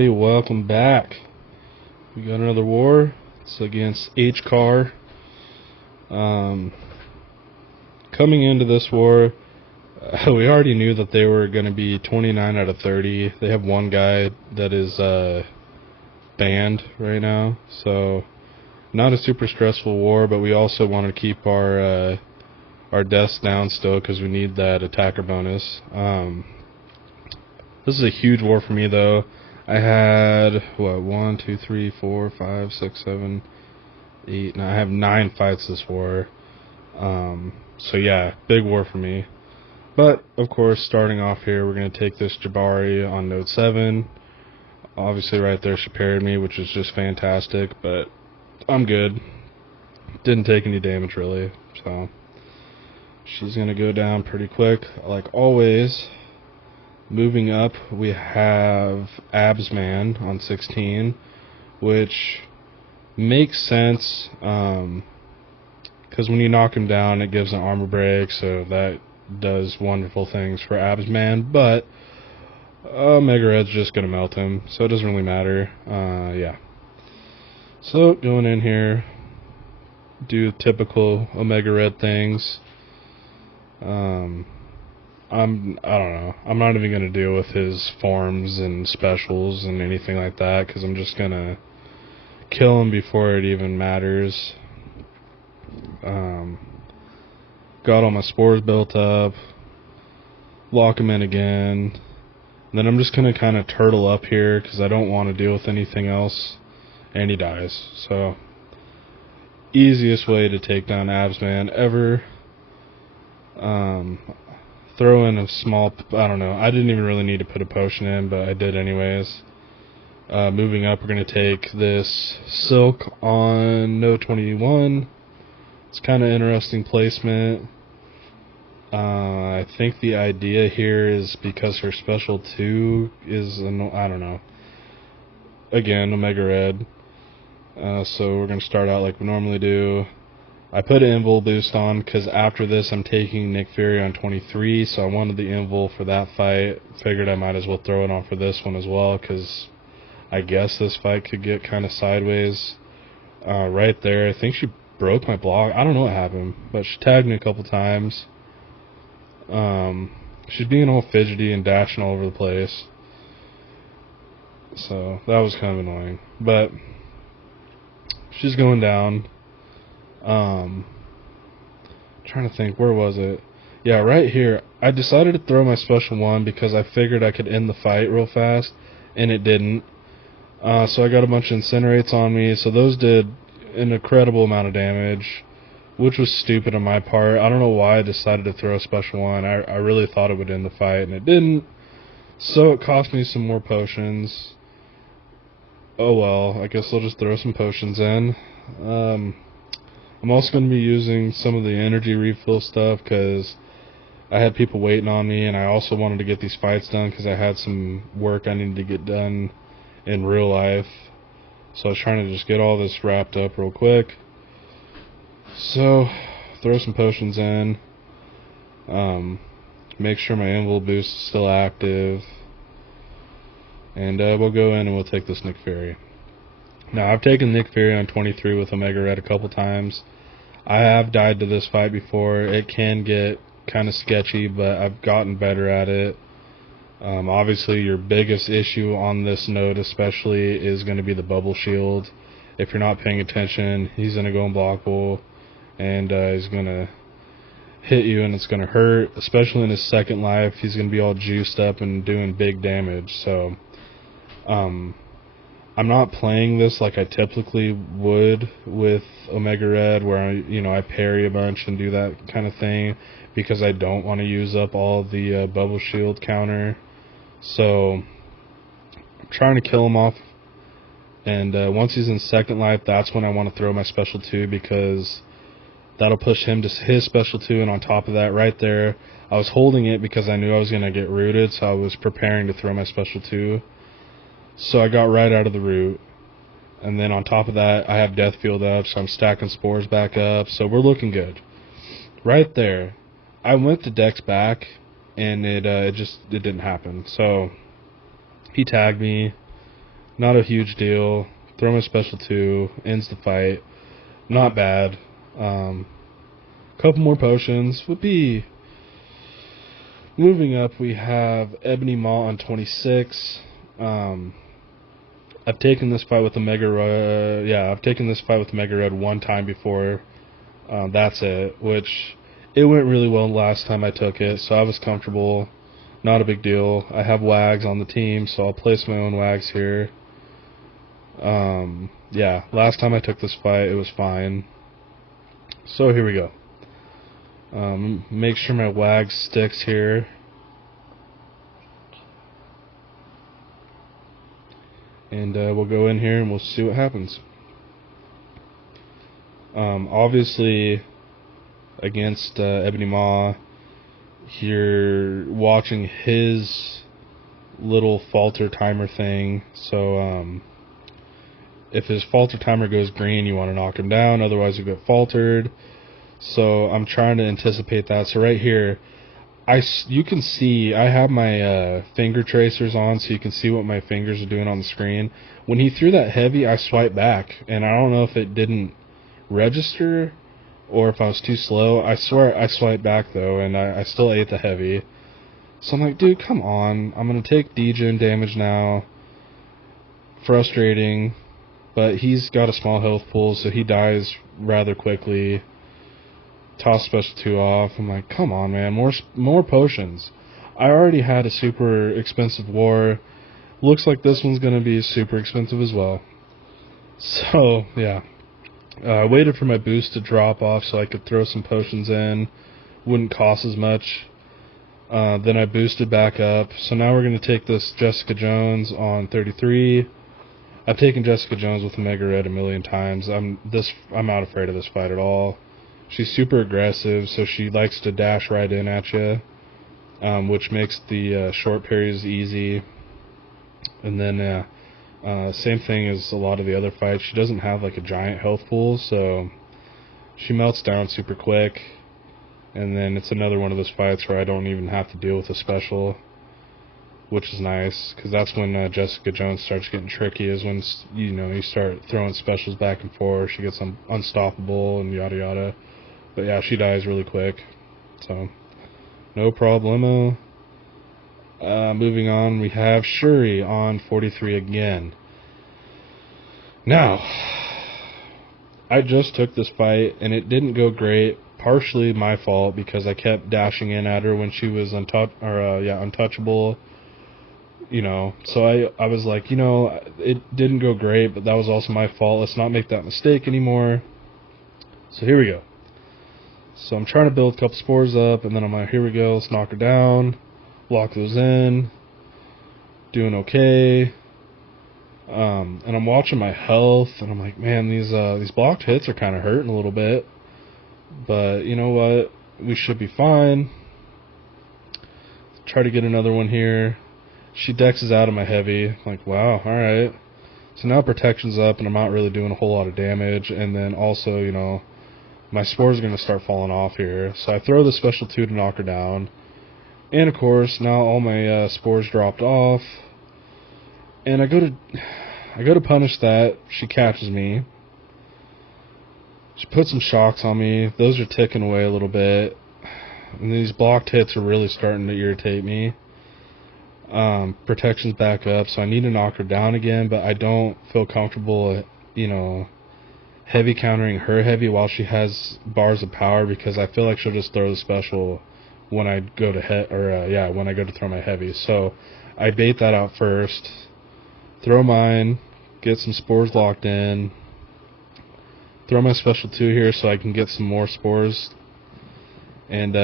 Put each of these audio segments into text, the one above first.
everybody, welcome back. We got another war. It's against H-Car. Coming into this war, we already knew that they were going to be 29 out of 30. They have one guy that is banned right now, so not a super stressful war, but we also want to keep our deaths down still because we need that attacker bonus. This is a huge war for me, though. I had, 1, 2, 3, 4, 5, 6, 7, 8, and I have 9 fights this war. So yeah, big war for me. But, of course, starting off here, we're going to take this Jabari on node 7. Obviously, right there, she parried me, which is just fantastic, but I'm good. Didn't take any damage, really, so she's going to go down pretty quick, like always. Moving up, we have Absman on 16, which makes sense, because when you knock him down, it gives an armor break, so that does wonderful things for Absman, but Mega Red's just going to melt him, so it doesn't really matter. Yeah. So, going in here, do typical Omega Red things. I don't know. I'm not even going to deal with his forms and specials and anything like that, because I'm just going to kill him before it even matters. Got all my spores built up. Lock him in again. And then I'm just going to kind of turtle up here, because I don't want to deal with anything else. And he dies. So, easiest way to take down Absman ever. Throw in a small, I don't know, I didn't even really need to put a potion in, but I did anyways. Moving up, we're going to take this Silk on node 21. It's kind of interesting placement. I think the idea here is because her special 2 is, I don't know. Again, Omega Red. So we're going to start out like we normally do. I put an invul boost on because after this I'm taking Nick Fury on 23, so I wanted the invul for that fight. Figured I might as well throw it on for this one as well, because I guess this fight could get kind of sideways. Right there, I think she broke my block. I don't know what happened, but she tagged me a couple times. She's being all fidgety and dashing all over the place. So that was kind of annoying. But she's going down. Trying to think, where was it? Yeah, right here. I decided to throw my special 1 because I figured I could end the fight real fast, and it didn't. So I got a bunch of incinerates on me, so those did an incredible amount of damage, which was stupid on my part. I don't know why I decided to throw a special 1. I really thought it would end the fight, and it didn't. So it cost me some more potions. Oh well, I guess I'll just throw some potions in. I'm also going to be using some of the energy refill stuff because I had people waiting on me, and I also wanted to get these fights done because I had some work I needed to get done in real life. So I was trying to just get all this wrapped up real quick. So, throw some potions in. Make sure my invul boost is still active. And we'll go in and we'll take this Nick Fury. Now, I've taken Nick Fury on 23 with Omega Red a couple times. I have died to this fight before. It can get kind of sketchy, but I've gotten better at it. Obviously, your biggest issue on this node especially is going to be the bubble shield. If you're not paying attention, he's going to go unblockable, and he's going to hit you, and it's going to hurt. Especially in his second life, he's going to be all juiced up and doing big damage. So, I'm not playing this like I typically would with Omega Red, where I parry a bunch and do that kind of thing, because I don't want to use up all the bubble shield counter. So I'm trying to kill him off, and once he's in second life, that's when I want to throw my special 2, because that'll push him to his special 2, and on top of that, right there, I was holding it because I knew I was going to get rooted, so I was preparing to throw my special 2. So I got right out of the root. And then on top of that, I have Death Field up, so I'm stacking spores back up. So we're looking good. Right there, I went to Dex back, and it didn't happen. So he tagged me, Not a huge deal. Throw my special 2, ends the fight. Not bad. Couple more potions would be. Moving up, we have Ebony Maw on 26. I've taken this fight with the Mega Red. I've taken this fight with the Mega Red one time before. That's it. Which it went really well last time I took it, so I was comfortable. Not a big deal. I have wags on the team, so I'll place my own wags here. Last time I took this fight, it was fine. So here we go. Make sure my wag sticks here. And we'll go in here and we'll see what happens. Obviously, against Ebony Maw, you're watching his little falter timer thing. So if his falter timer goes green, you want to knock him down. Otherwise, you get faltered. So I'm trying to anticipate that. So right here, you can see I have my finger tracers on, so you can see what my fingers are doing on the screen. When he threw that heavy, I swiped back, and I don't know if it didn't register or if I was too slow. I swear I swiped back though, and I still ate the heavy. So I'm like, dude, come on. I'm gonna take degen damage now. Frustrating, but he's got a small health pool, so he dies rather quickly. Toss special 2 off. I'm like, come on, man, more potions. I already had a super expensive war. Looks like this one's gonna be super expensive as well. So yeah, I waited for my boost to drop off so I could throw some potions in. Wouldn't cost as much. Then I boosted back up. So now we're gonna take this Jessica Jones on 33. I've taken Jessica Jones with the Mega Red a million times. I'm not afraid of this fight at all. She's super aggressive, so she likes to dash right in at you, which makes the short parries easy. And then same thing as a lot of the other fights. She doesn't have like a giant health pool, so she melts down super quick. And then it's another one of those fights where I don't even have to deal with a special, which is nice, because that's when Jessica Jones starts getting tricky, is when you start throwing specials back and forth. She gets unstoppable and yada yada. But yeah, she dies really quick, so no problemo. Moving on, we have Shuri on 43 again. Now, I just took this fight and it didn't go great. Partially my fault because I kept dashing in at her when she was untouchable. So I was like, it didn't go great, but that was also my fault. Let's not make that mistake anymore. So here we go. So I'm trying to build a couple spores up, and then I'm like, here we go, let's knock her down, lock those in, doing okay. And I'm watching my health, and I'm like, man, these blocked hits are kind of hurting a little bit. But you know what? We should be fine. Try to get another one here. She dexes out of my heavy. I'm like, wow, alright. So now protection's up, and I'm not really doing a whole lot of damage. And then also, my spores are going to start falling off here. So I throw the special 2 to knock her down. And of course, now all my spores dropped off. And I go to punish that. She catches me. She puts some shocks on me. Those are ticking away a little bit. And these blocked hits are really starting to irritate me. Protection's back up, so I need to knock her down again, but I don't feel comfortable, heavy countering her heavy while she has bars of power, because I feel like she'll just throw the special when I go to when I go to throw my heavy. So I bait that out first, throw mine, get some spores locked in, throw my special 2 here so I can get some more spores. And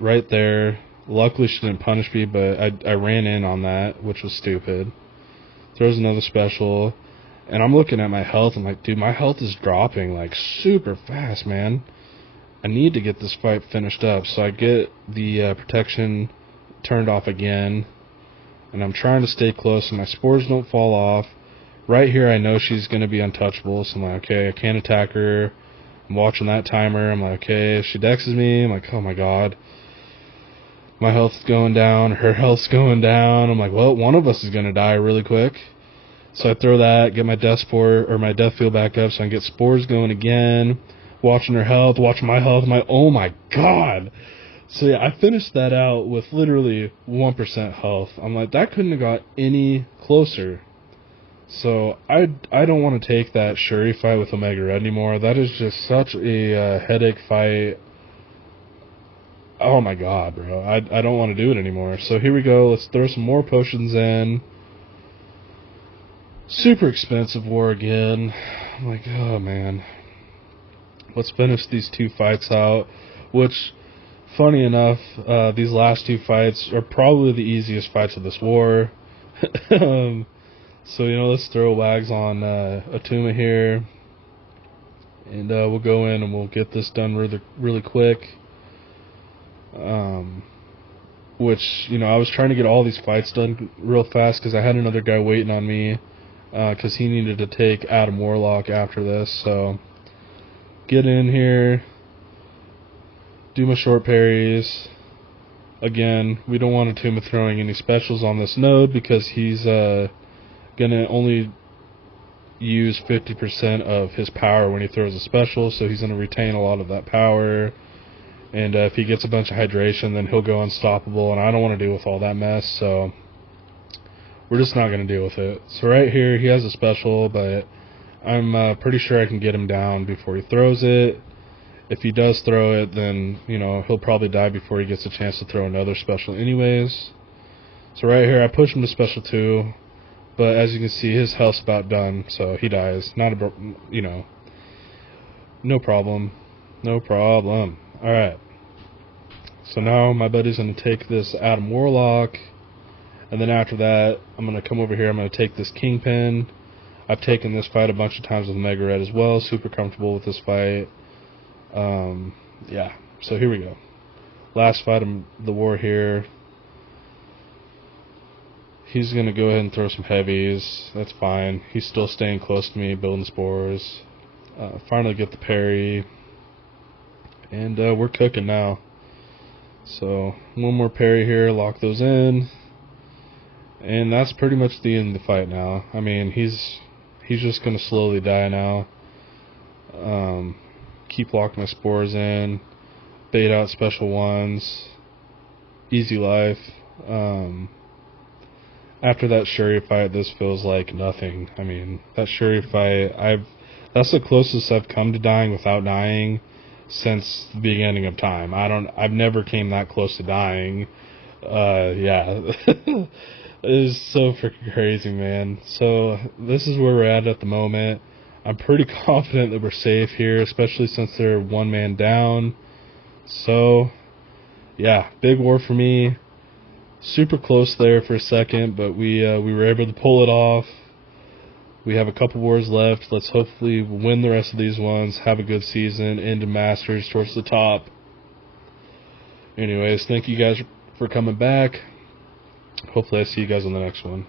right there, luckily she didn't punish me, but I ran in on that, which was stupid. Throws another special. And I'm looking at my health. I'm like, dude, my health is dropping like super fast, man. I need to get this fight finished up. So I get the protection turned off again. And I'm trying to stay close so my spores don't fall off. Right here, I know she's going to be untouchable. So I'm like, okay, I can't attack her. I'm watching that timer. I'm like, okay, if she dexes me, I'm like, oh my god. My health's going down. Her health's going down. I'm like, well, one of us is going to die really quick. So I throw that, get my death spore or my death field back up so I can get spores going again. Watching her health, watching my health. Oh my god! So yeah, I finished that out with literally 1% health. I'm like, that couldn't have got any closer. So I don't want to take that Shuri fight with Omega Red anymore. That is just such a headache fight. Oh my god, bro. I don't want to do it anymore. So here we go. Let's throw some more potions in. Super expensive war again. I'm like, oh man. Let's finish these 2 fights out. Which, funny enough, these last 2 fights are probably the easiest fights of this war. So, let's throw wags on a Tuma here. And we'll go in and we'll get this done really quick. Which, I was trying to get all these fights done real fast because I had another guy waiting on me because he needed to take Adam Warlock after this. So, get in here, do my short parries. Again, we don't want a Tuma throwing any specials on this node because he's going to only use 50% of his power when he throws a special, so he's going to retain a lot of that power. And if he gets a bunch of hydration, then he'll go unstoppable, and I don't want to deal with all that mess, so we're just not going to deal with it. So right here, he has a special, but I'm pretty sure I can get him down before he throws it. If he does throw it, then, he'll probably die before he gets a chance to throw another special anyways. So right here, I push him to special 2, but as you can see, his health's about done, so he dies. No problem. No problem. Alright. So now my buddy's going to take this Adam Warlock, and then after that, I'm going to come over here, I'm going to take this Kingpin. I've taken this fight a bunch of times with Mega Red as well, super comfortable with this fight. Yeah, so here we go. Last fight of the war here. He's going to go ahead and throw some heavies, that's fine. He's still staying close to me, building spores. Finally get the parry. And we're cooking now. So, one more parry here, lock those in. And that's pretty much the end of the fight now. I mean, he's just going to slowly die now. Keep locking my spores in. Bait out special ones. Easy life. After that Shuri fight, this feels like nothing. I mean, that Shuri fight, that's the closest I've come to dying without dying since the beginning of time. I've never came that close to dying. Yeah. It is so freaking crazy, man. So, this is where we're at the moment. I'm pretty confident that we're safe here, especially since they're 1 man down. So, yeah, big war for me. Super close there for a second, but we were able to pull it off. We have a couple wars left. Let's hopefully win the rest of these ones, have a good season, into Masters towards the top. Anyways, thank you guys for coming back. Hopefully I see you guys on the next one.